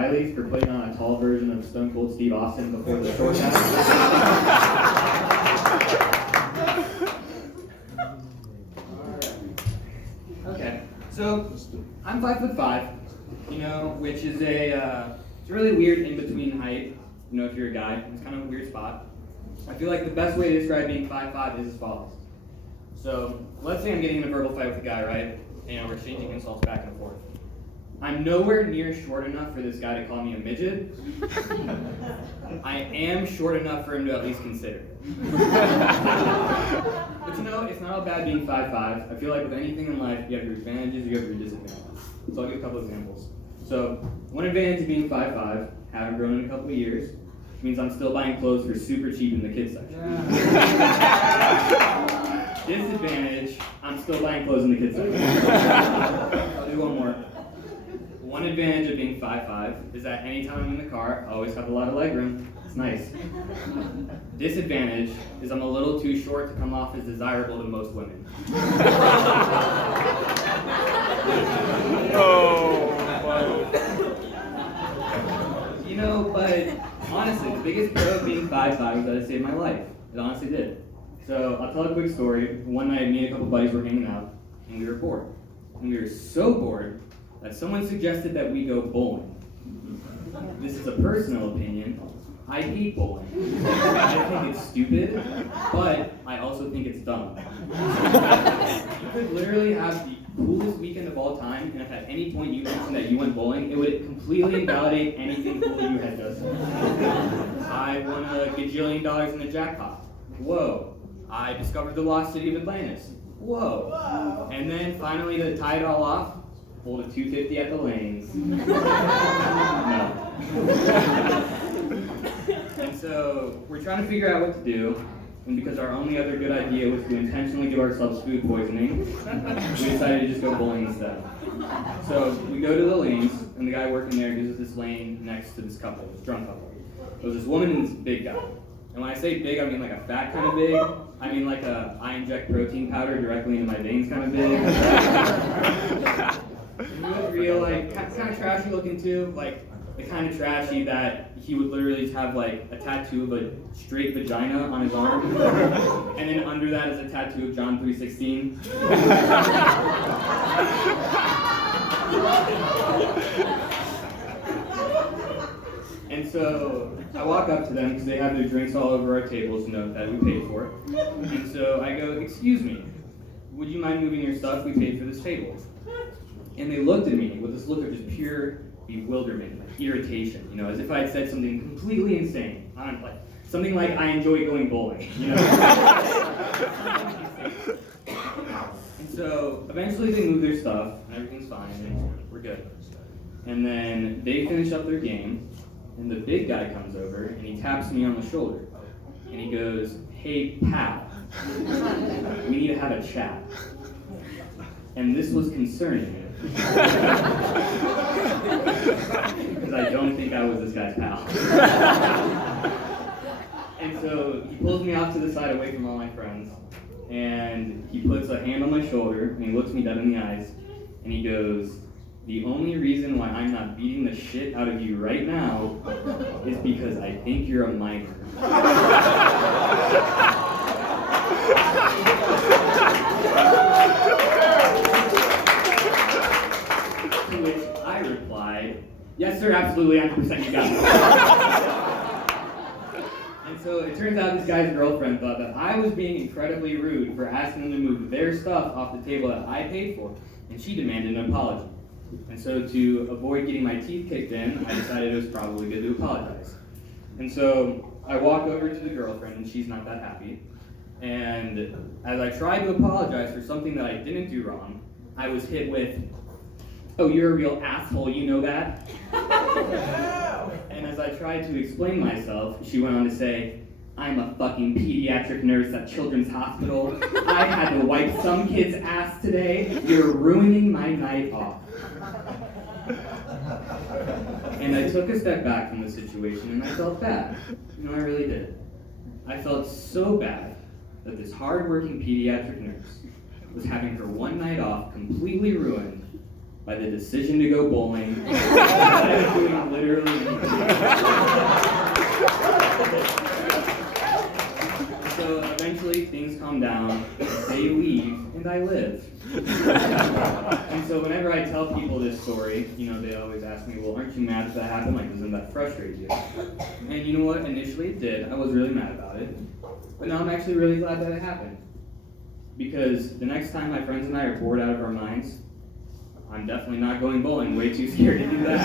Wiley's for putting on a tall version of Stone Cold Steve Austin before the short match. Okay, so I'm 5'5", which is it's a really weird in-between height. If you're a guy, it's kind of a weird spot. I feel like the best way to describe being 5'5" is as follows. So let's say I'm getting in a verbal fight with a guy, right? We're exchanging insults back and forth. I'm nowhere near short enough for this guy to call me a midget. I am short enough for him to at least consider it. But it's not all bad being 5'5". I feel like with anything in life, you have your advantages, you have your disadvantages. So I'll give a couple examples. So one advantage of being 5'5", haven't grown in a couple of years, means I'm still buying clothes for super cheap in the kids section. Disadvantage, I'm still buying clothes in the kids section. I'll do one more. One advantage of being 5'5" is that anytime I'm in the car, I always have a lot of leg room. It's nice. Disadvantage is I'm a little too short to come off as desirable to most women. But honestly, the biggest pro of being 5'5" was that it saved my life. It honestly did. So I'll tell a quick story. One night, me and a couple buddies were hanging out, and we were bored. And we were so bored that someone suggested that we go bowling. This is a personal opinion. I hate bowling. I think it's stupid, but I also think it's dumb. You could literally have the coolest weekend of all time, and if at any point you mentioned that you went bowling, it would completely invalidate anything cool you had just done. I won a gajillion dollars in the jackpot. Whoa. I discovered the lost city of Atlantis. Whoa. And then finally, to tie it all off, pulled a 250 at the lanes. No. And so we're trying to figure out what to do, and because our only other good idea was to intentionally give ourselves food poisoning, we decided to just go bowling instead. So we go to the lanes, and the guy working there gives us this lane next to this couple, this drunk couple. There was this woman and this big guy. And when I say big, I mean like a fat kind of big. I mean like I inject protein powder directly into my veins kind of big. He was real, kind of trashy looking too, the kind of trashy that he would literally just have a tattoo of a straight vagina on his arm, and then under that is a tattoo of John 3:16. And so I walk up to them because they have their drinks all over our tables, note that we paid for. And so I go, "Excuse me, would you mind moving your stuff? We paid for this table." And they looked at me with this look of just pure bewilderment, irritation, as if I had said something completely insane. Something like, "I enjoy going bowling," And so eventually they move their stuff, and everything's fine, and we're good. And then they finish up their game, and the big guy comes over, and he taps me on the shoulder, and he goes, "Hey, pal, we need to have a chat." And this was concerning me. Because I don't think I was this guy's pal. And so he pulls me off to the side away from all my friends, and he puts a hand on my shoulder, and he looks me dead in the eyes, and he goes, "The only reason why I'm not beating the shit out of you right now is because I think you're a minor." To which I replied, "Yes, sir, absolutely, 100% you got it." And so it turns out this guy's girlfriend thought that I was being incredibly rude for asking them to move their stuff off the table that I paid for, and she demanded an apology. And so to avoid getting my teeth kicked in, I decided it was probably good to apologize. And so I walk over to the girlfriend, and she's not that happy. And as I tried to apologize for something that I didn't do wrong, I was hit with, "Oh, you're a real asshole, you know that?" And as I tried to explain myself, she went on to say, "I'm a fucking pediatric nurse at Children's Hospital. I had to wipe some kid's ass today. You're ruining my night off." And I took a step back from the situation, and I felt bad. I really did. I felt so bad that this hard-working pediatric nurse was having her one night off completely ruined by the decision to go bowling instead of doing literally anything. So eventually things calm down, they leave, and I live. And so whenever I tell people this story, they always ask me, well, aren't you mad that happened? Like, doesn't that frustrate you? And you know what? Initially it did. I was really mad about it. But now I'm actually really glad that it happened. Because the next time my friends and I are bored out of our minds, I'm definitely not going bowling. Way too scared to do that.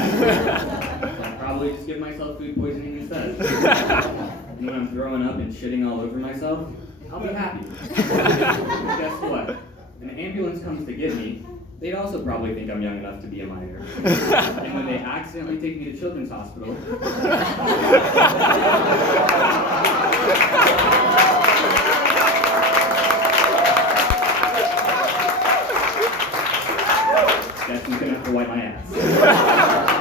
So I'll probably just give myself food poisoning instead. And when I'm throwing up and shitting all over myself, I'll be happy. Guess what? When an ambulance comes to get me, they'd also probably think I'm young enough to be a minor. And when they accidentally take me to Children's Hospital, guess who's gonna have to wipe my ass?